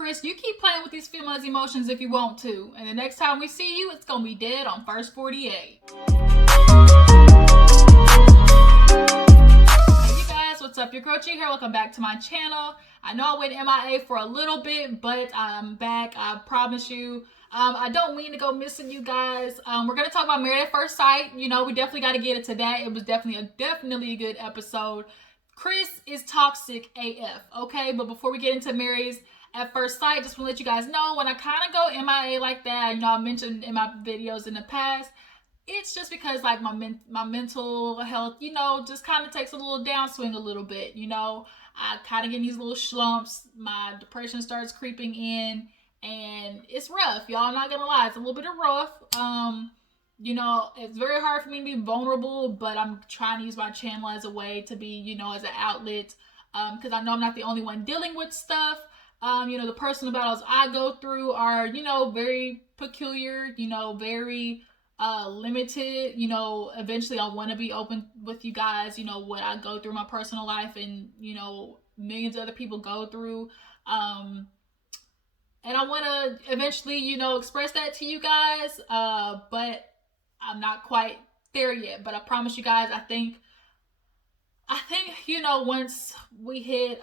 Chris, you keep playing with these females' emotions if you want to. And the next time we see you, it's going to be dead on first 48. What's up, your girl G here. Welcome back to my channel. I know I went MIA for a little bit, but I'm back. I promise you. I don't mean to go missing you guys. We're gonna talk about Married at First Sight. You know, we definitely got to get into that. It was definitely a good episode. Chris is toxic AF. Okay, but before we get into Married at First Sight, just want to let you guys know, when I kind of go MIA like that, you know, I mentioned in my videos in the past, it's just because like my mental health, you know, just kind of takes a little downswing a little bit. You know, I kind of get these little slumps. My depression starts creeping in, and it's rough, y'all. I'm not gonna lie, it's a little bit of rough. You know, it's very hard for me to be vulnerable, but I'm trying to use my channel as a way to be, you know, as an outlet, because I know I'm not the only one dealing with stuff. You know, the personal battles I go through are, you know, very peculiar, you know, very limited. You know, eventually I want to be open with you guys, you know, what I go through in my personal life, and, you know, millions of other people go through. And I want to eventually, you know, express that to you guys. But I'm not quite there yet. But I promise you guys, I think, you know, once we hit,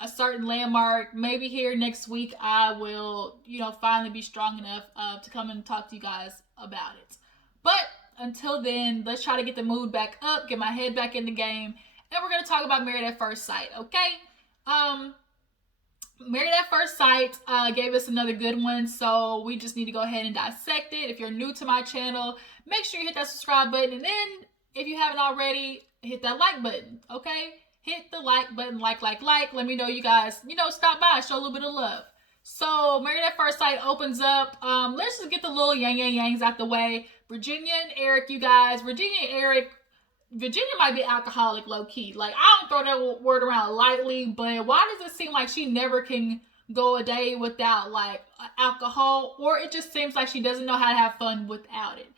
a certain landmark, maybe here next week, I will, you know, finally be strong enough to come and talk to you guys about it. But until then, let's try to get the mood back up, get my head back in the game, and we're going to talk about Married at First Sight, okay? Married at First Sight gave us another good one, so we just need to go ahead and dissect it. If you're new to my channel, make sure you hit that subscribe button, and then if you haven't already, hit that like button, okay? Hit the like button, like. Let me know you guys, you know, stop by, show a little bit of love. So, Married at First Sight opens up. Let's just get the little yangs out the way. Virginia and Eric, you guys. Virginia might be alcoholic, low-key. Like, I don't throw that word around lightly, but why does it seem like she never can go a day without, like, alcohol? Or it just seems like she doesn't know how to have fun without it.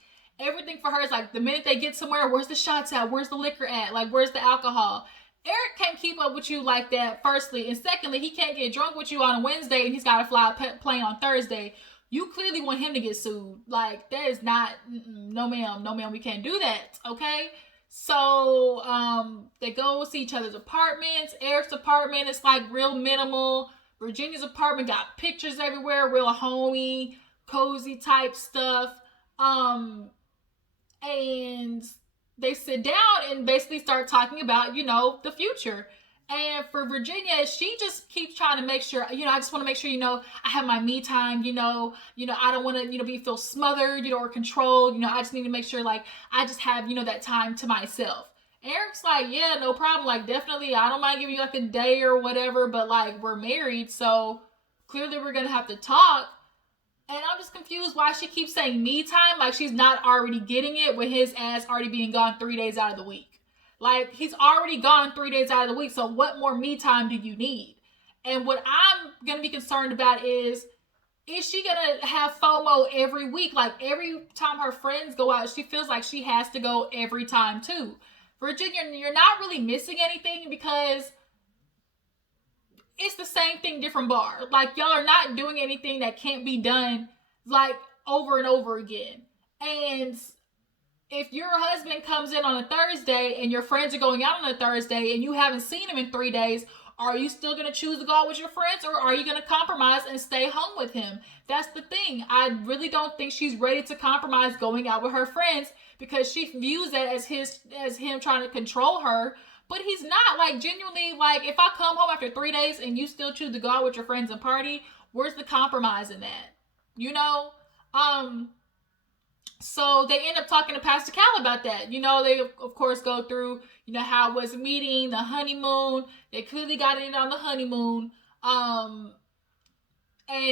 Everything for her is like, the minute they get somewhere, where's the shots at? Where's the liquor at? Like, where's the alcohol? Eric can't keep up with you like that, firstly. And secondly, he can't get drunk with you on a Wednesday and he's got to fly a plane on Thursday. You clearly want him to get sued. Like, that is not, no ma'am, we can't do that, okay? So, they go see each other's apartments. Eric's apartment is like real minimal. Virginia's apartment got pictures everywhere, real homey, cozy type stuff. And they sit down and basically start talking about, you know, the future. And for Virginia, she just keeps trying to make sure, you know, I just want to make sure, you know, I have my me time, you know, I don't want to, you know, feel smothered, you know, or controlled. You know, I just need to make sure, like, I just have, you know, that time to myself. Eric's like, yeah, no problem. Like, definitely, I don't mind giving you like a day or whatever, but like, we're married, so clearly we're going to have to talk. And I'm just confused why she keeps saying me time, like she's not already getting it with his ass already being gone 3 days out of the week. Like, he's already gone 3 days out of the week, so what more me time do you need? And what I'm going to be concerned about is she going to have FOMO every week? Like, every time her friends go out, she feels like she has to go every time too. Virginia, you're not really missing anything because it's the same thing, different bar. Like, y'all are not doing anything that can't be done, like, over and over again. And if your husband comes in on a Thursday and your friends are going out on a Thursday and you haven't seen him in 3 days, are you still going to choose to go out with your friends, or are you going to compromise and stay home with him? That's the thing. I really don't think she's ready to compromise going out with her friends, because she views that as him trying to control her. But he's not. Like, genuinely, like, if I come home after 3 days and you still choose to go out with your friends and party, where's the compromise in that? You know? So they end up talking to Pastor Cal about that. You know, they, of course, go through, you know, how it was meeting, the honeymoon. They clearly got in on the honeymoon. And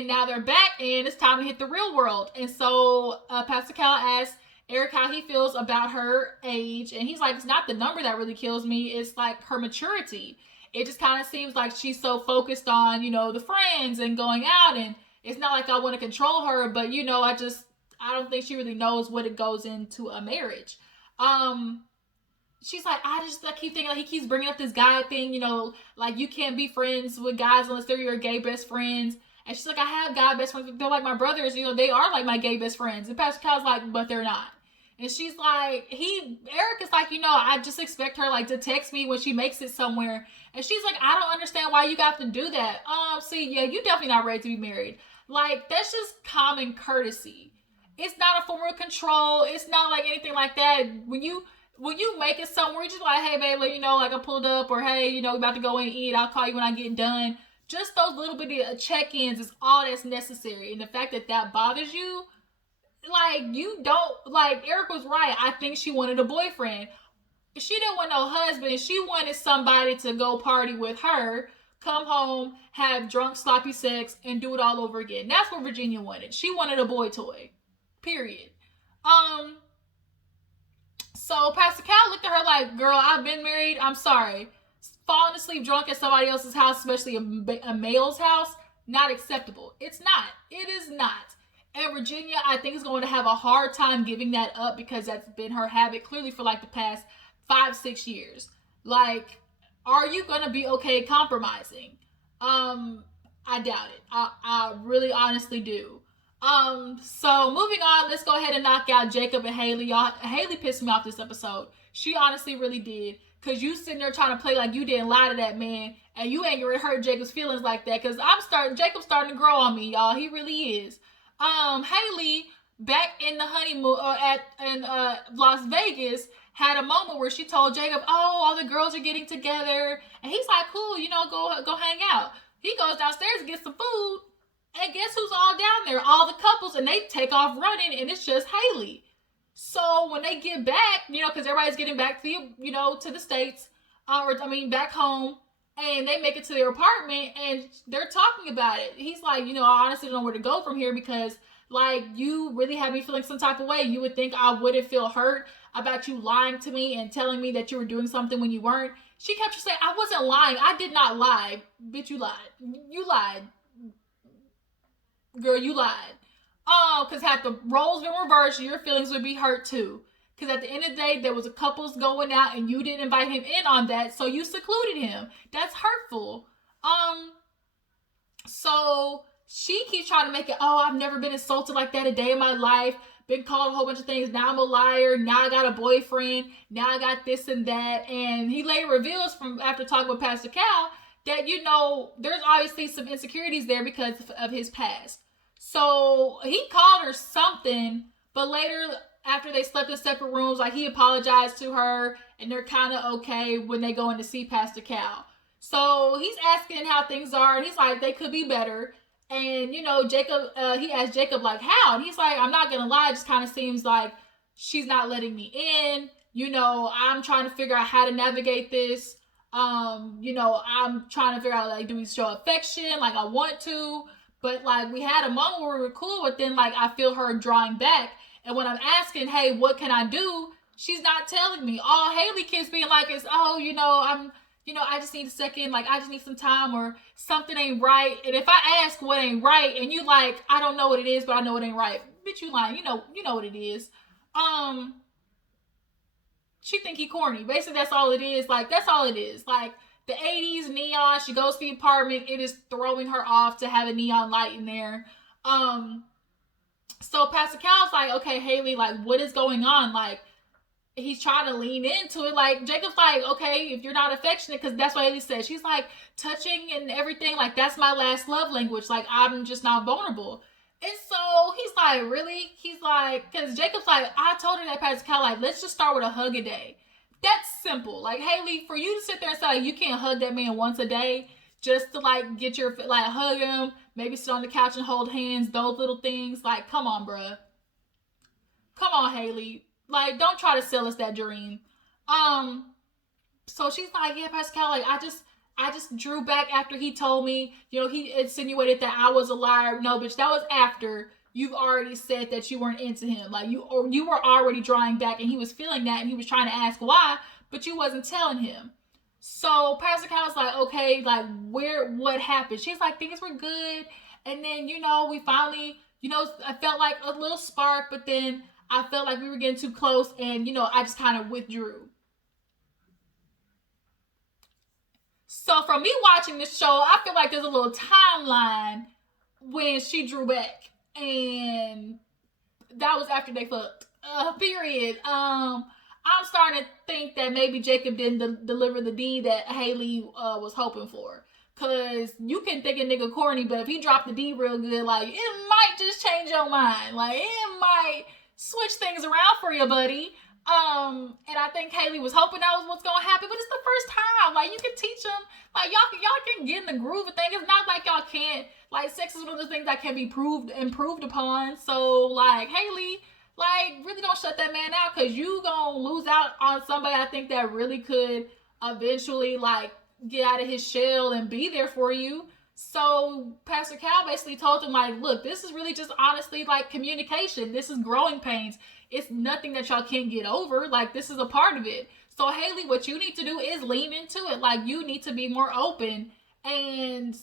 now they're back and it's time to hit the real world. And so Pastor Cal asks Eric how he feels about her age, and he's like, it's not the number that really kills me, it's like her maturity. It just kind of seems like she's so focused on, you know, the friends and going out, and it's not like I want to control her, but, you know, I don't think she really knows what it goes into a marriage. she's like, I keep thinking like he keeps bringing up this guy thing, like you can't be friends with guys unless they're your gay best friends. And she's like, I have guy best friends. They're like my brothers, they are like my gay best friends. And Pastor Cal's like, but they're not. And she's like, Eric is like, I just expect her like to text me when she makes it somewhere. And she's like, I don't understand why you got to do that. See, yeah, you definitely not ready to be married. Like, that's just common courtesy. It's not a form of control. It's not like anything like that. When you make it somewhere, you're just like, hey babe, like, like I pulled up, or hey, we about to go in and eat. I'll call you when I get done. Just those little bitty check-ins is all that's necessary. And the fact that bothers you, like, you don't, like, Eric was right. I think she wanted a boyfriend. She didn't want no husband. She wanted somebody to go party with her, come home, have drunk, sloppy sex, and do it all over again. That's what Virginia wanted. She wanted a boy toy. Period. So Pastor Cal looked at her like, girl, I've been married. I'm sorry. Falling asleep drunk at somebody else's house, especially a male's house, not acceptable. It's not. It is not. And Virginia, I think, is going to have a hard time giving that up because that's been her habit clearly for like the past 5-6 years. Like, are you going to be okay compromising? I doubt it. I really honestly do. So moving on, let's go ahead and knock out Jacob and Haley. Y'all, Haley pissed me off this episode. She honestly really did. Cause you sitting there trying to play like you didn't lie to that man, and you ain't gonna hurt Jacob's feelings like that. Cause Jacob's starting to grow on me, y'all. He really is. Haley, back in the honeymoon in Las Vegas, had a moment where she told Jacob, "Oh, all the girls are getting together," and he's like, "Cool, go hang out." He goes downstairs and gets some food, and guess who's all down there? All the couples, and they take off running, and it's just Haley. So when they get back, because everybody's getting back to the States, back home, and they make it to their apartment, and they're talking about it. He's like, I honestly don't know where to go from here because, like, you really have me feeling some type of way. You would think I wouldn't feel hurt about you lying to me and telling me that you were doing something when you weren't. She kept just saying, I wasn't lying. I did not lie. Bitch, you lied. You lied. Girl, you lied. Oh, because had the roles been reversed, your feelings would be hurt too. Because at the end of the day, there was a couples going out and you didn't invite him in on that, so you secluded him. That's hurtful. So she keeps trying to make it, oh, I've never been insulted like that a day in my life. Been called a whole bunch of things. Now I'm a liar. Now I got a boyfriend. Now I got this and that. And he later reveals from after talking with Pastor Cal that, there's obviously some insecurities there because of his past. So he called her something, but later after they slept in separate rooms, like he apologized to her and they're kind of okay when they go in to see Pastor Cal. So he's asking how things are and he's like, they could be better. And, Jacob, he asked Jacob like, how? And he's like, I'm not going to lie. It just kind of seems like she's not letting me in. I'm trying to figure out how to navigate this. I'm trying to figure out, like, do we show affection? Like I want to. But, like, we had a moment where we were cool, but then, like, I feel her drawing back. And when I'm asking, hey, what can I do? She's not telling me. All Haley keeps being like is, oh, I just need a second. Like, I just need some time or something ain't right. And if I ask what ain't right and you like, I don't know what it is, but I know it ain't right. Bitch, you lying. You know what it is. She think he corny. Basically, that's all it is. Like, that's all it is. Like, the 80s neon, she goes to the apartment, it is throwing her off to have a neon light in there. So Pastor Cal's like, okay, Haley, like, what is going on? Like, he's trying to lean into it. Like, Jacob's like, okay, if you're not affectionate, because that's what Haley said. She's like, touching and everything, like, that's my last love language. Like, I'm just not vulnerable. And so he's like, really? He's like, because Jacob's like, I told her that, Pastor Cal, like, let's just start with a hug a day. That's simple. Like, Haley, for you to sit there and say, like, you can't hug that man once a day just to, like, get your, like, hug him, maybe sit on the couch and hold hands, those little things. Like, come on, bruh. Come on, Haley. Like, don't try to sell us that dream. So she's like, yeah, Pastor Cal, like, I just drew back after he told me, he insinuated that I was a liar. No, bitch, that was after you've already said that you weren't into him. Like, you were already drawing back and he was feeling that and he was trying to ask why, but you wasn't telling him. So Pastor Cal was like, okay, like, what happened? She's like, things were good. And then, we finally, I felt like a little spark, but then I felt like we were getting too close and, I just kind of withdrew. So from me watching this show, I feel like there's a little timeline when she drew back, and that was after they fucked. Period. I'm starting to think that maybe Jacob didn't deliver the D that Haley was hoping for. Cause you can think a nigga corny, but if he dropped the D real good, like it might just change your mind. Like it might switch things around for you, buddy. And I think Haley was hoping that was what's gonna happen, but it's the first time. Like you can teach them, like y'all can get in the groove of things. It's not like y'all can't. Like sex is one of those things that can be improved upon. So like Haley, like really don't shut that man out, because you gonna lose out on somebody I think that really could eventually like get out of his shell and be there for you. So Pastor Cal basically told him like, look, this is really just honestly like communication. This is growing pains. It's nothing that y'all can't get over. Like this is a part of it. So Haley, what you need to do is lean into it. Like you need to be more open, and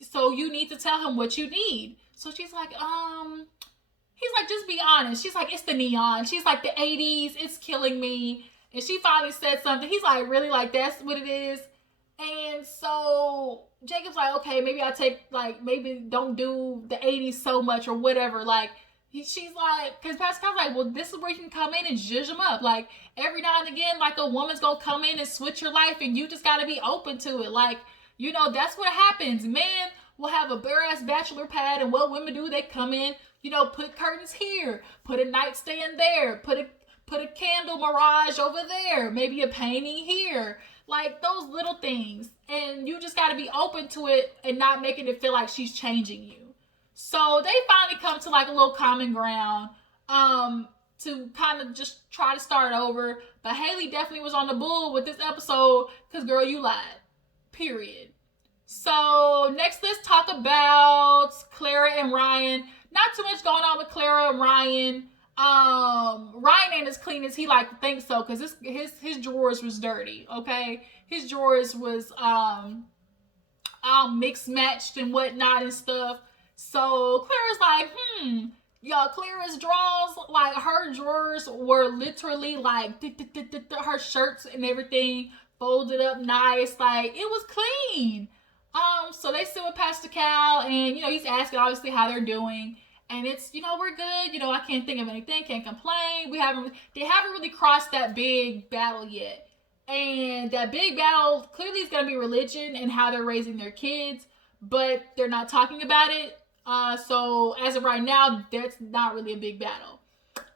so you need to tell him what you need. So she's like, he's like, just be honest. She's like, it's the neon. She's like, the 80s, it's killing me. And she finally said something. He's like, really? Like, that's what it is? And so Jacob's like, okay, maybe I'll take, like, maybe don't do the 80s so much or whatever. Like, she's like, because Pascal's like, well, this is where you can come in and zhuzh them up. Like, every now and again, like, a woman's gonna come in and switch your life, and you just gotta be open to it. Like, you know, that's what happens. Men will have a bare-ass bachelor pad, and what women do, they come in, you know, put curtains here, put a nightstand there, put a candle mirage over there, maybe a painting here. Like, those little things. And you just gotta be open to it and not making it feel like she's changing you. So they finally come to like a little common ground to kind of just try to start over. But Haley definitely was on the bull with this episode, because girl, you lied. Period. So next, let's talk about Clara and Ryan. Not too much going on with Clara and Ryan. Ryan ain't as clean as he like to think so, because his drawers was dirty. Okay, his drawers was all mixed matched and whatnot and stuff. So Clara's like, y'all, Clara's drawers, like her drawers were literally like her shirts and everything folded up nice, like it was clean. So they sit with Pastor Cal, and you know he's asking obviously how they're doing, and it's, you know, we're good. You know, I can't think of anything, can't complain. They haven't really crossed that big battle yet, and that big battle clearly is gonna be religion and how they're raising their kids, but they're not talking about it. So as of right now, that's not really a big battle.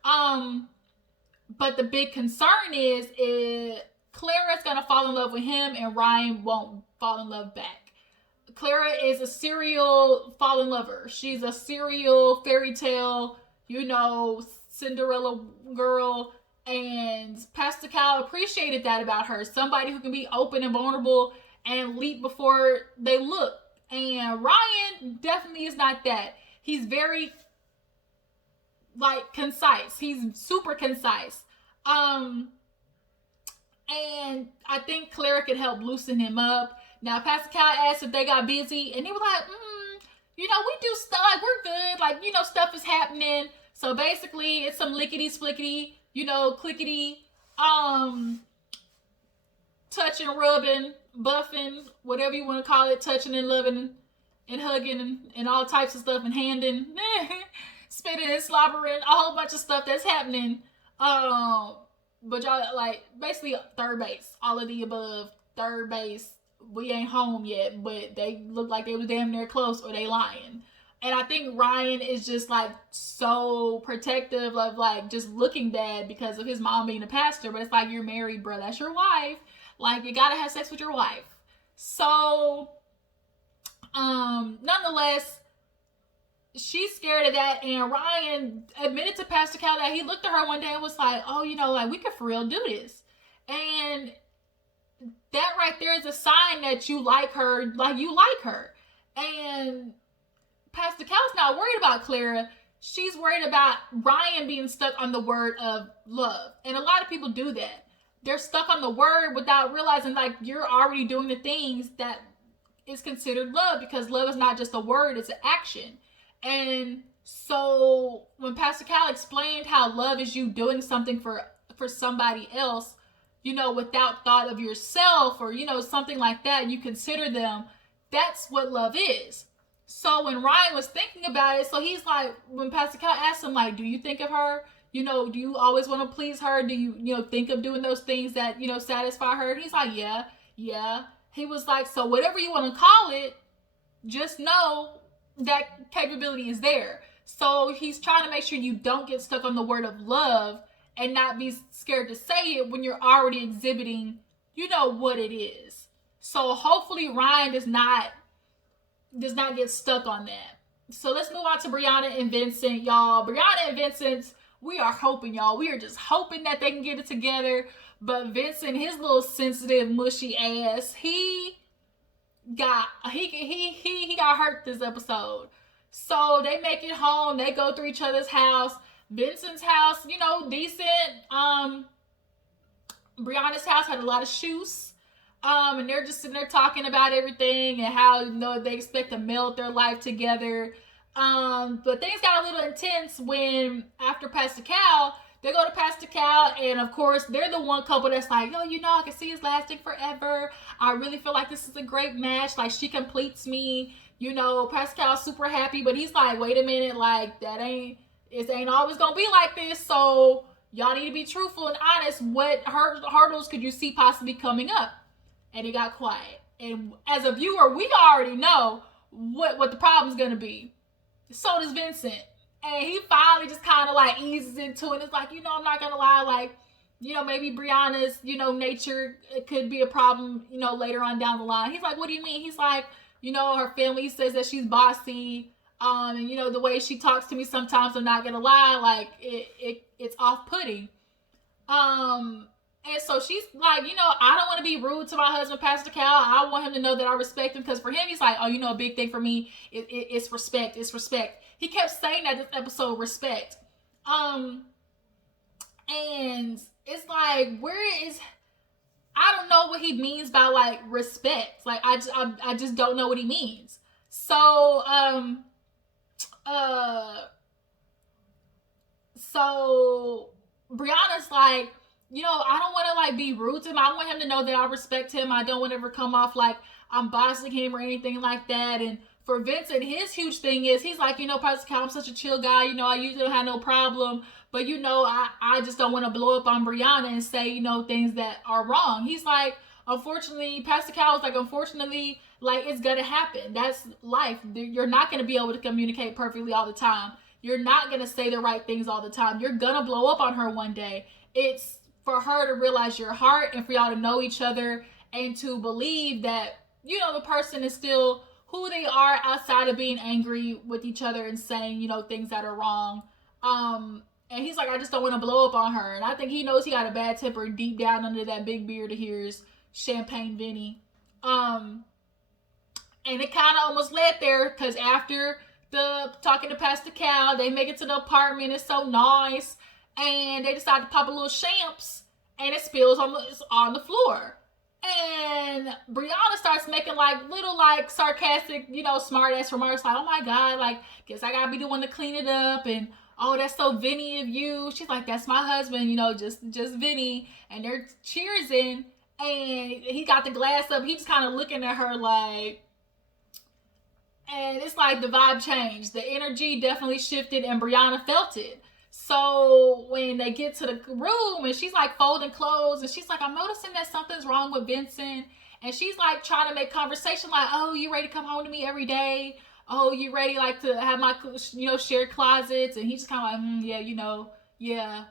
But the big concern is Clara's gonna fall in love with him, and Ryan won't fall in love back. Clara is a serial fallen lover. She's a serial fairy tale, you know, Cinderella girl. And Pastor Cal appreciated that about her. Somebody who can be open and vulnerable and leap before they look. And Ryan definitely is not that. He's very, like, concise. He's super concise. And I think Clara could help loosen him up. Now, Pastor Cal asked if they got busy, and he was like, you know, we do stuff, like, we're good, like, you know, stuff is happening. So basically, it's some lickety-splickety, you know, clickety, touching, rubbing, buffing, whatever you want to call it, touching and loving and hugging and all types of stuff, and handing, spitting and slobbering, a whole bunch of stuff that's happening. But y'all, like, basically third base, all of the above, third base. We ain't home yet, but they look like they was damn near close, or they lying. And I think Ryan is just like so protective of like just looking bad because of his mom being a pastor. But it's like, you're married, bro. That's your wife. Like, you gotta have sex with your wife. So, nonetheless, she's scared of that. And Ryan admitted to Pastor Cal that he looked at her one day and was like, oh, you know, like, we could for real do this. And that right there is a sign that you like her, like you like her. And Pastor Cal's not worried about Clara. She's worried about Ryan being stuck on the word of love. And a lot of people do that. They're stuck on the word without realizing, like, you're already doing the things that is considered love, because love is not just a word, it's an action. And so when Pastor Cal explained how love is you doing something for somebody else, without thought of yourself, or, something like that, and you consider them, that's what love is. So when Ryan was thinking about it, so he's like, when Pastor Cal asked him, like, do you think of her? Do you always want to please her? Do you, think of doing those things that, satisfy her? And he's like, yeah, yeah. He was like, so whatever you want to call it, just know that capability is there. So he's trying to make sure you don't get stuck on the word of love and not be scared to say it when you're already exhibiting, what it is. So hopefully Ryan does not get stuck on that. So let's move on to Brianna and Vincent, y'all. Brianna and Vincent, we are hoping, y'all. We are just hoping that they can get it together. But Vincent, his little sensitive, mushy ass, he got hurt this episode. So they make it home. They go through each other's house. Vincent's house, decent. Brianna's house had a lot of shoes. And they're just sitting there talking about everything and how, they expect to meld their life together. But things got a little intense when, after Pastor Cal, they go to Pastor Cal, and of course, they're the one couple that's like, oh, I can see it's lasting forever. I really feel like this is a great match. Like, she completes me. Pastor Cal's super happy, but he's like, wait a minute, like, it ain't always gonna be like this, so y'all need to be truthful and honest. What hurdles could you see possibly coming up? And it got quiet. And as a viewer, we already know what the problem's gonna be. So does Vincent. And he finally just kind of like eases into it. It's like, I'm not gonna lie, like, maybe Brianna's, nature could be a problem, later on down the line. He's like, what do you mean? He's like, her family says that she's bossy. And the way she talks to me sometimes, I'm not gonna lie, like, it's off-putting. And so she's like, I don't want to be rude to my husband, Pastor Cal. I want him to know that I respect him, because for him, he's like, oh, a big thing for me, it's respect. It's respect. He kept saying that this episode, respect. And it's like, I don't know what he means by, like, respect. Like, I just don't know what he means. So, so Brianna's like, I don't want to, like, be rude to him. I want him to know that I respect him. I don't want to ever come off like I'm bossing him or anything like that. And for Vincent, his huge thing is, he's like, Pastor Cal, I'm such a chill guy. I usually don't have no problem. But, I just don't want to blow up on Brianna and say, things that are wrong. He's like, unfortunately, Pastor Cal was like, unfortunately, like, it's going to happen. That's life. You're not going to be able to communicate perfectly all the time. You're not going to say the right things all the time. You're going to blow up on her one day. It's for her to realize your heart and for y'all to know each other and to believe that, the person is still who they are outside of being angry with each other and saying, things that are wrong. And he's like, I just don't want to blow up on her. And I think he knows he got a bad temper deep down under that big beard of his, Champagne Vinny. And it kind of almost led there, because after the talking to Pastor Cal, they make it to the apartment. It's so nice. And they decide to pop a little champs, and it spills on the floor. And Brianna starts making, like, little, like, sarcastic, smart ass remarks, like, oh my God, like, guess I gotta be the one to clean it up, and oh, that's so Vinny of you. She's like, that's my husband, just Vinny. And they're cheersing, and he got the glass up. He's kind of looking at her like, and it's like the vibe changed. The energy definitely shifted, and Brianna felt it. So when they get to the room and she's like folding clothes, and she's like, I'm noticing that something's wrong with Vincent. And she's like trying to make conversation, like, oh, you ready to come home to me every day? Oh, you ready, like, to have my, shared closets? And he's just kind of like, yeah, yeah.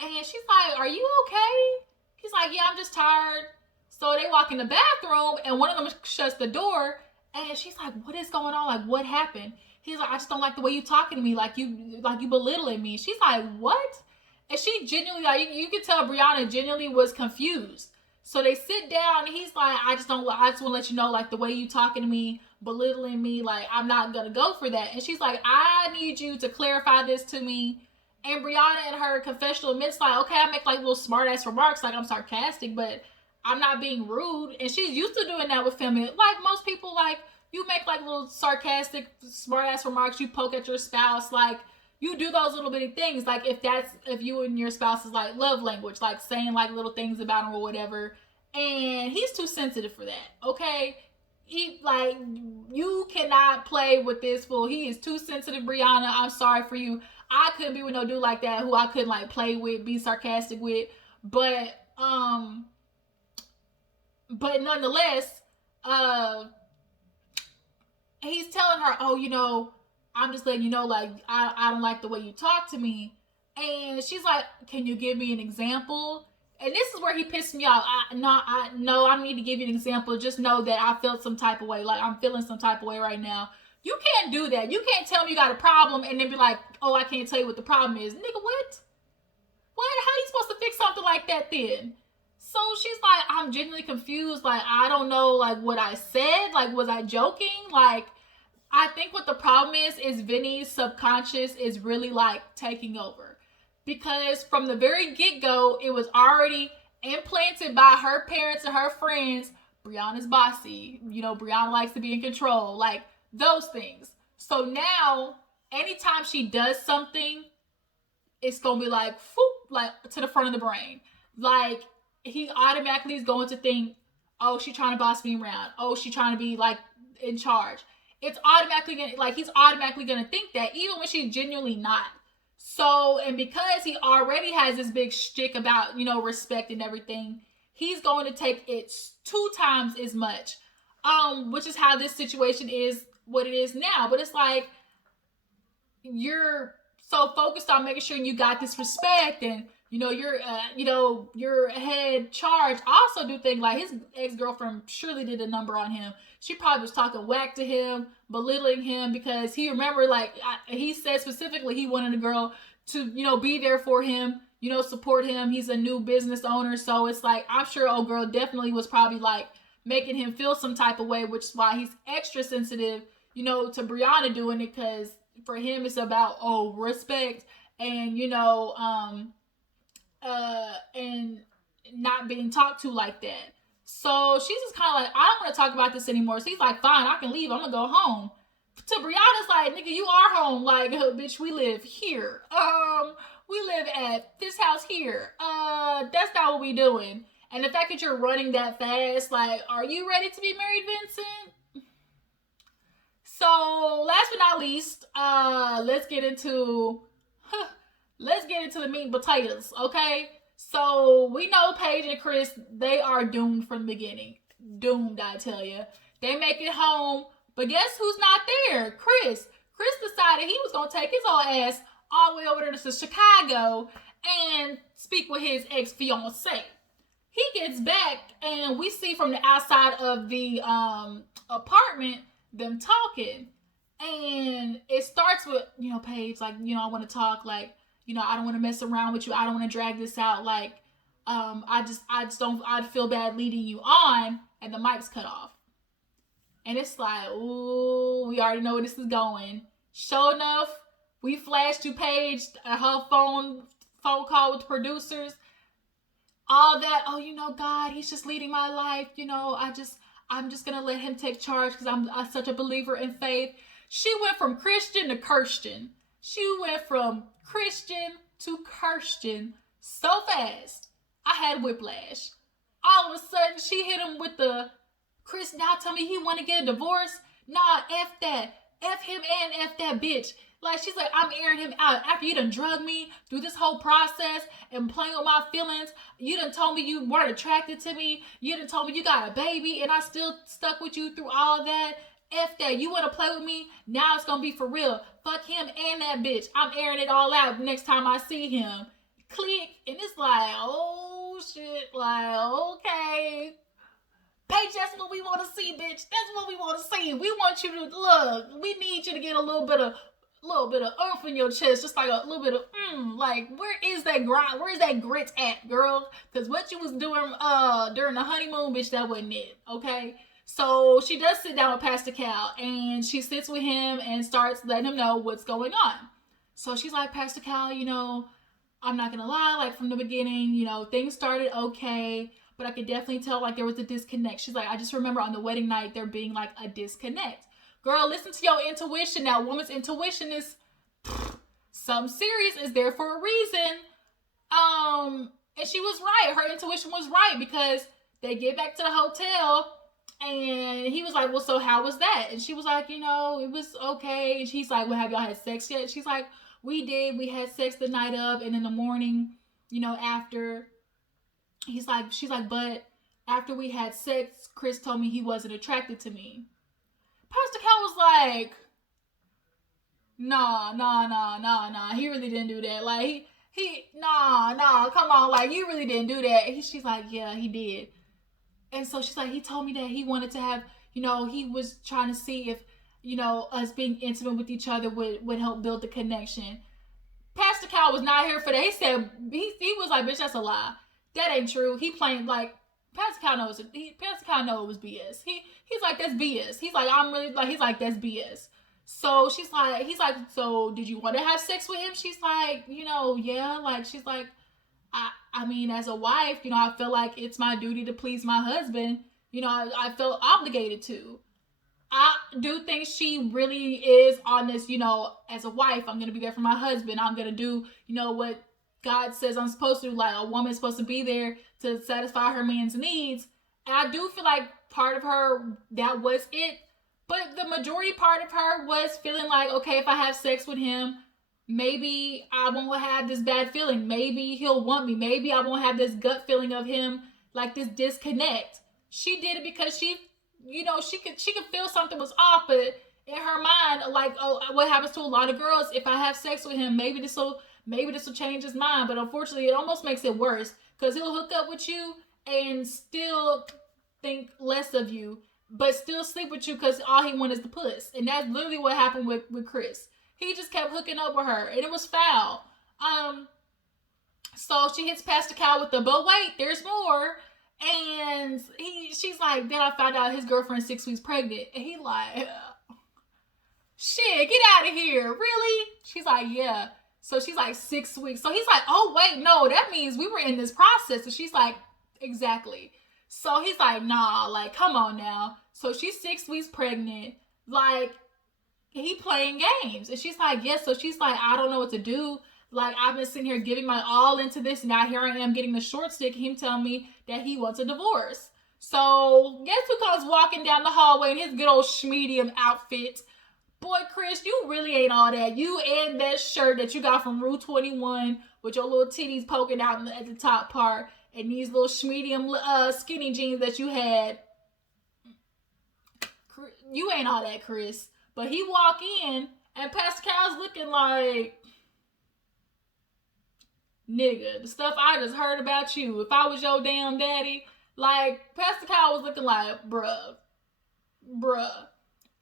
And she's like, are you okay? He's like, yeah, I'm just tired. So they walk in the bathroom, and one of them shuts the door, and she's like, what is going on? Like, what happened? He's like, I just don't like the way you talking to me, like you belittling me. She's like, what? And she genuinely, like, you could tell Brianna genuinely was confused. So they sit down, and he's like, I just want to let you know, like, the way you talking to me, belittling me, like, I'm not gonna go for that. And she's like, I need you to clarify this to me. And Brianna in her confessional admits, like, okay, I make, like, little smart ass remarks, like, I'm sarcastic, but I'm not being rude. And she's used to doing that with family. Like, most people, like, you make, like, little sarcastic, smart ass remarks, you poke at your spouse, like, you do those little bitty things. Like if you and your spouse is like love language, like saying like little things about him or whatever, and he's too sensitive for that. Okay, like you cannot play with this fool. He is too sensitive, Brianna. I'm sorry for you. I couldn't be with no dude like that who I couldn't like play with, be sarcastic with. But nonetheless, he's telling her, oh, I'm just letting you know, like, I don't like the way you talk to me. And she's like, can you give me an example? And this is where he pissed me off. I don't need to give you an example. Just know that I felt some type of way. Like, I'm feeling some type of way right now. You can't do that. You can't tell me you got a problem and then be like, oh, I can't tell you what the problem is. Nigga, what? What? How are you supposed to fix something like that then? So she's like, I'm genuinely confused. Like, I don't know, like, what I said. Like, was I joking? Like, I think what the problem is Vinny's subconscious is really, like, taking over. Because from the very get-go, it was already implanted by her parents and her friends. Brianna's bossy. Brianna likes to be in control. Like, those things. So now, anytime she does something, it's going to be like, whoop, like, to the front of the brain. Like, he automatically is going to think, oh, she's trying to boss me around. Oh, she's trying to be, like, in charge. It's automatically going to, like, he's automatically going to think that, even when she's genuinely not. So, and because he already has this big shtick about, respect and everything, he's going to take it 2 times as much. Which is how this situation is what it is now. But it's like, you're so focused on making sure you got this respect and, you're head charge. I also do think, like, his ex-girlfriend surely did a number on him. She probably was talking whack to him, belittling him, because he remembered, like, he said specifically he wanted a girl to, be there for him, support him. He's a new business owner. So it's like, I'm sure old girl definitely was probably, like, making him feel some type of way, which is why he's extra sensitive, to Brianna doing it, because for him it's about, respect and, and not being talked to like that. So she's just kind of like, I don't want to talk about this anymore. So he's like, fine, I can leave. I'm going to go home. To Brianna's like, nigga, you are home. Like, bitch, we live here. We live at this house here. That's not what we doing. And the fact that you're running that fast, like, are you ready to be married, Vincent? So last but not least, let's get into the meat and potatoes, okay? So we know Paige and Chris, they are doomed from the beginning. Doomed, I tell you. They make it home, but guess who's not there? Chris. Chris decided he was going to take his old ass all the way over there to Chicago and speak with his ex-fiance. He gets back, and we see from the outside of the apartment them talking. And it starts with, Paige, like, I want to talk, like, I don't want to mess around with you. I don't want to drag this out. Like, I just don't, I'd feel bad leading you on. And the mic's cut off. And it's like, ooh, we already know where this is going. Sure enough, we flash to Paige, her phone call with the producers. All that, God, he's just leading my life. I'm just going to let him take charge because I'm such a believer in faith. She went from Christian to Kirsten. She went from Christian to Kirsten so fast. I had whiplash. All of a sudden, she hit him with the, Chris now tell me he want to get a divorce? Nah, F that. F him and F that bitch. Like, she's like, I'm airing him out. After you done drugged me through this whole process and playing with my feelings, you done told me you weren't attracted to me. You done told me you got a baby and I still stuck with you through all that. F that. You want to play with me? Now it's going to be for real. Fuck him and that bitch. I'm airing it all out next time I see him. Click. And it's like, oh, shit. Like, okay. Paige, that's what we want to see, bitch. That's what we want to see. We want you to, look, we need you to get a little bit of oomph in your chest, just like a little bit of like, where is that grind? Where is that grit at, girl? Because what you was doing during the honeymoon, bitch, that wasn't it. Okay, so she does sit down with Pastor Cal, and she sits with him and starts letting him know what's going on. So she's like, Pastor Cal, I'm not gonna lie, like, from the beginning, things started okay, but I could definitely tell, like, there was a disconnect. She's like, I just remember on the wedding night there being, like, a disconnect. Girl, listen to your intuition. That woman's intuition is something serious is there for a reason. And she was right. Her intuition was right, because they get back to the hotel and he was like, well, so how was that? And she was like, it was okay. And she's like, well, have y'all had sex yet? She's like, we did. We had sex the night of, and in the morning, after. She's like, but after we had sex, Chris told me he wasn't attracted to me. Pastor Cal was like, nah. He really didn't do that. Like, nah, come on. Like, you really didn't do that. She's like, yeah, he did. And so she's like, he told me that he wanted to have, he was trying to see if, us being intimate with each other would help build the connection. Pastor Cal was not here for that. He said, he was like, bitch, that's a lie. That ain't true. He playing like, Pastor Cal knows it. Pastor Cal knows it was BS. He's like, that's BS. He's like, I'm really like, he's like, that's BS. So he's like, so did you want to have sex with him? She's like, yeah. Like, she's like, I mean, as a wife, I feel like it's my duty to please my husband. I felt obligated to. I do think she really is on this, as a wife, I'm going to be there for my husband. I'm going to do, what God says I'm supposed to. Like, a woman's supposed to be there to satisfy her man's needs. And I do feel like part of her, that was it. But the majority part of her was feeling like, okay, if I have sex with him, maybe I won't have this bad feeling. Maybe he'll want me. Maybe I won't have this gut feeling of him, like this disconnect. She did it because she could feel something was off, but in her mind, like, oh, what happens to a lot of girls, if I have sex with him, maybe this will change his mind. But unfortunately, it almost makes it worse, because he'll hook up with you and still think less of you, but still sleep with you because all he wants is the puss. And that's literally what happened with Chris. He just kept hooking up with her, and it was foul. So she hits Pastor Cal with the, but wait, there's more. And she's like, then I found out his girlfriend's 6 weeks pregnant. And he like, shit, get out of here. Really? She's like, yeah. So she's like, 6 weeks. So he's like, oh, wait, no, that means we were in this process. And she's like, exactly. So he's like, nah, like, come on now. So she's 6 weeks pregnant. Like, he playing games. And she's like, yes. So she's like, I don't know what to do. Like, I've been sitting here giving my all into this. And now here I am getting the short stick. Him telling me that he wants a divorce. So guess who comes walking down the hallway in his good old schmedium outfit? Boy, Chris, you really ain't all that. You and that shirt that you got from Rue 21 with your little titties poking out at the top part. And these little schmedium skinny jeans that you had. You ain't all that, Chris. But he walk in and Pastor Cal's looking like, nigga, the stuff I just heard about you, if I was your damn daddy, like, Pastor Cal was looking like, bruh.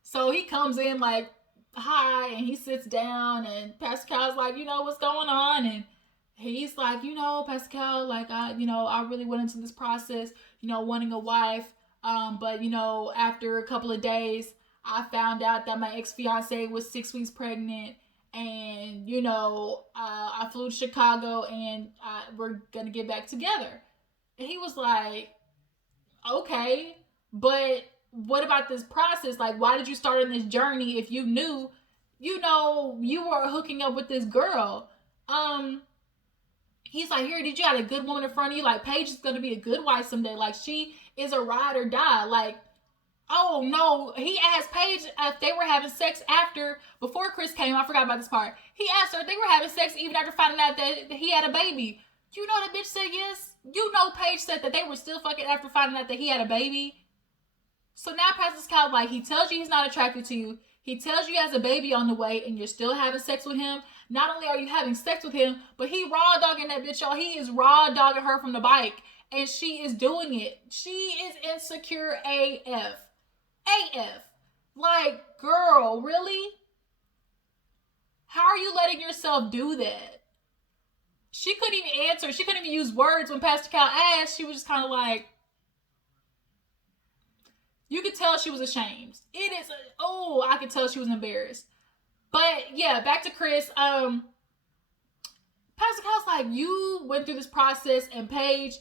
So he comes in like, hi, and he sits down, and Pastor Cal's like, what's going on? And he's like, Pastor Cal, like, I really went into this process, wanting a wife, but, after a couple of days, I found out that my ex-fiance was 6 weeks pregnant. And, I flew to Chicago and we're going to get back together. And he was like, okay, but what about this process? Like, why did you start on this journey if you knew, you were hooking up with this girl? He's like, here, did you have a good woman in front of you? Like, Paige is going to be a good wife someday. Like, she is a ride or die. Like, oh, no, he asked Paige if they were having sex before Chris came. I forgot about this part. He asked her if they were having sex even after finding out that he had a baby. That bitch said yes. Paige said that they were still fucking after finding out that he had a baby. So now Pastor Cal, like, he tells you he's not attracted to you. He tells you he has a baby on the way and you're still having sex with him. Not only are you having sex with him, but he raw dogging that bitch, y'all. He is raw dogging her from the bike. And she is doing it. She is insecure AF. Like, girl, really? How are you letting yourself do that? She couldn't even answer. She couldn't even use words when Pastor Cal asked. She was just kind of like, you could tell she was ashamed. I could tell she was embarrassed. But yeah, back to Chris. Pastor Cal's like, you went through this process, and Paige,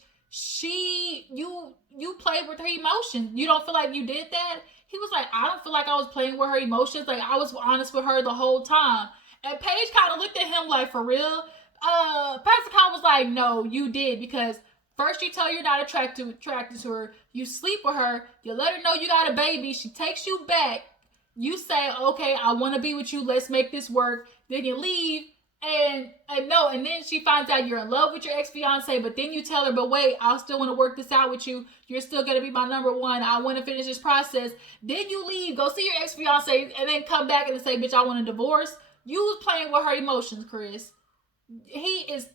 you played with her emotions. You don't feel like you did that? He was like, I don't feel like I was playing with her emotions. Like, I was honest with her the whole time. And Paige kind of looked at him like, for real? Pastor Kyle was like, no, you did, because first you tell her you're not attracted to her, you sleep with her, you let her know you got a baby, she takes you back, you say, okay, I want to be with you, let's make this work, then you leave, and then she finds out you're in love with your ex-fiance, but then you tell her, but wait, I still want to work this out with you, you're still going to be my number one, I want to finish this process, then you leave, go see your ex-fiance, and then come back and say, bitch, I want a divorce. You was playing with her emotions, Chris. He is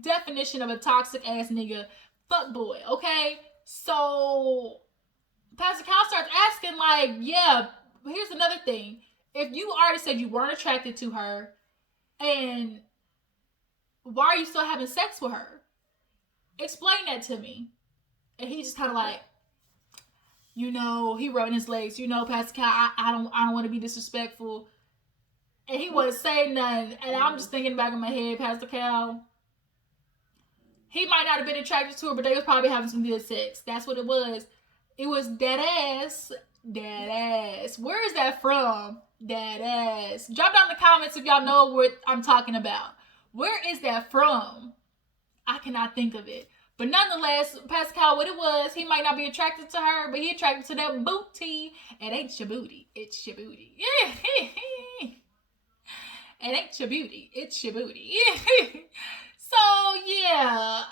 definition of a toxic ass nigga, fuck boy. Okay, so Pastor Cal starts asking, like, yeah, here's another thing. If you already said you weren't attracted to her, and why are you still having sex with her? Explain that to me. And he just kind of like, he rubbing his legs. Pastor Cal, I don't want to be disrespectful. And he wasn't saying nothing. And I'm just thinking back in my head, Pastor Cal, he might not have been attracted to her, but they was probably having some good sex. That's what it was. It was dead ass. Dead ass. Where is that from? Dead ass. Drop down in the comments if y'all know what I'm talking about. Where is that from? I cannot think of it. But nonetheless, Pastor Cal, what it was, he might not be attracted to her, but he attracted to that booty. It ain't your booty. It's your booty. Yeah. It ain't your beauty, it's your booty. So yeah,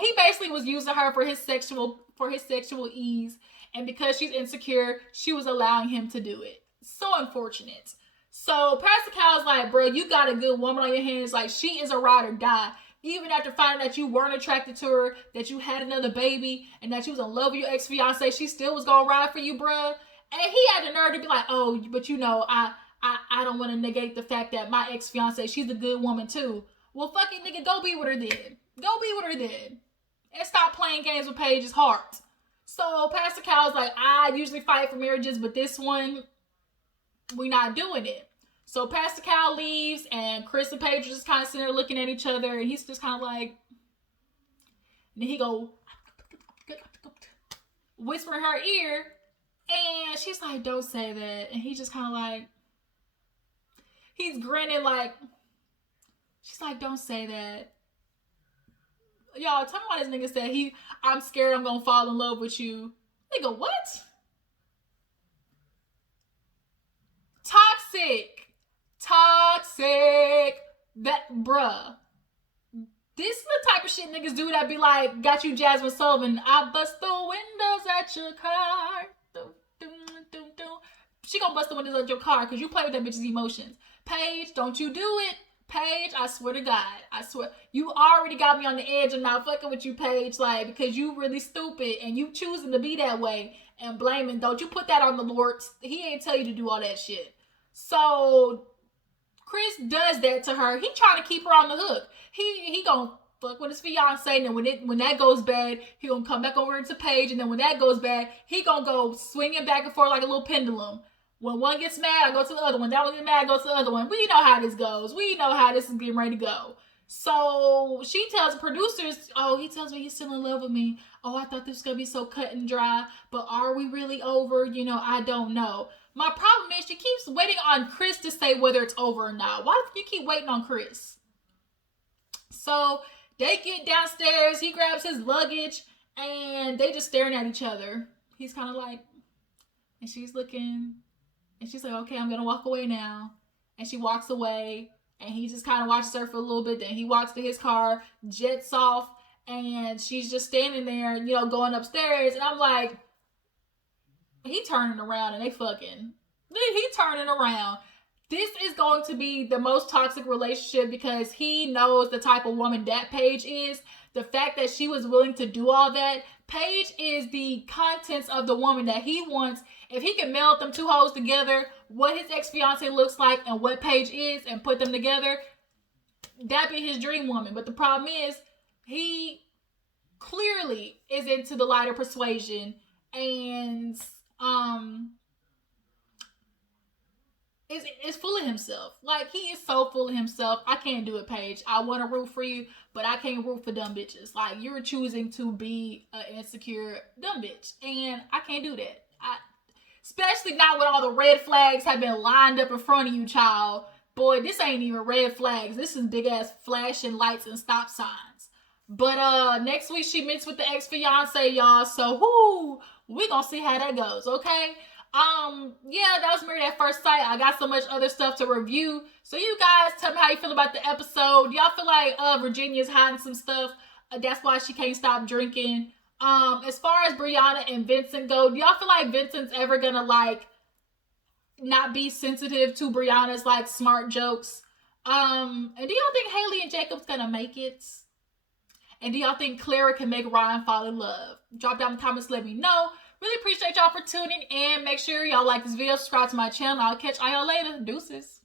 he basically was using her for his sexual ease, and because she's insecure, she was allowing him to do it. So unfortunate. So Pastor Cal's like, bro, you got a good woman on your hands. Like, she is a ride or die. Even after finding that you weren't attracted to her, that you had another baby, and that you was in love with your ex-fiance, she still was gonna ride for you, bro. And he had the nerve to be like, oh, but I don't want to negate the fact that my ex-fiance, she's a good woman too. Well, fucking nigga, go be with her then. Go be with her then. And stop playing games with Paige's heart. So Pastor Cal's like, I usually fight for marriages, but this one, we not doing it. So Pastor Cal leaves, and Chris and Paige are just kind of sitting there looking at each other, and he's just kind of like, and then he go, whisper in her ear, and she's like, don't say that. And he just kind of like, he's grinning like, she's like, don't say that. Y'all, tell me why this nigga said I'm scared I'm gonna fall in love with you. Nigga, what? Toxic. That, bruh. This is the type of shit niggas do that be like, got you Jasmine Sullivan, I bust the windows at your car. She gonna bust the windows at your car because you play with that bitch's emotions. Paige, don't you do it. Paige, I swear to God. I swear. You already got me on the edge of not fucking with you, Paige, like, because you really stupid and you choosing to be that way and blaming. Don't you put that on the Lord. He ain't tell you to do all that shit. So Chris does that to her. He trying to keep her on the hook. He gonna fuck with his fiance, and then when that goes bad, he gonna come back over into Paige, and then when that goes bad, he gonna go swinging back and forth like a little pendulum. When one gets mad, I go to the other one. That one gets mad, I go to the other one. We know how this goes. We know how this is getting ready to go. So she tells the producers, oh, he tells me he's still in love with me. Oh, I thought this was going to be so cut and dry. But are we really over? I don't know. My problem is she keeps waiting on Chris to say whether it's over or not. Why do you keep waiting on Chris? So they get downstairs. He grabs his luggage. And they just staring at each other. He's kind of like, and she's looking. And she's like, okay, I'm going to walk away now. And she walks away. And he just kind of watches her for a little bit. Then he walks to his car, jets off. And she's just standing there, going upstairs. And I'm like, he turning around and they fucking. He turning around. This is going to be the most toxic relationship because he knows the type of woman that Paige is. The fact that she was willing to do all that. Paige is the contents of the woman that he wants. If he can meld them two hoes together, what his ex-fiance looks like and what Paige is, and put them together, that'd be his dream woman. But the problem is, he clearly is into the lighter persuasion and is full of himself. Like, he is so full of himself. I can't do it, Paige. I want to root for you, but I can't root for dumb bitches. Like, you're choosing to be an insecure dumb bitch, and I can't do that. Especially not when all the red flags have been lined up in front of you, child. boy, this ain't even red flags. This is big ass flashing lights and stop signs. But next week she meets with the ex-fiance, y'all. So we gonna see how that goes, okay? Yeah, that was Married at First Sight. I got so much other stuff to review. So you guys tell me how you feel about the episode. Do y'all feel like Virginia's hiding some stuff? That's why she can't stop drinking. As far as Brianna and Vincent go, do y'all feel like Vincent's ever gonna like not be sensitive to Brianna's like smart jokes? And do y'all think Haley and Jacob's gonna make it? And do y'all think Clara can make Ryan fall in love? Drop down in the comments, let me know. Really appreciate y'all for tuning in. Make sure y'all like this video, subscribe to my channel. I'll catch y'all later. Deuces.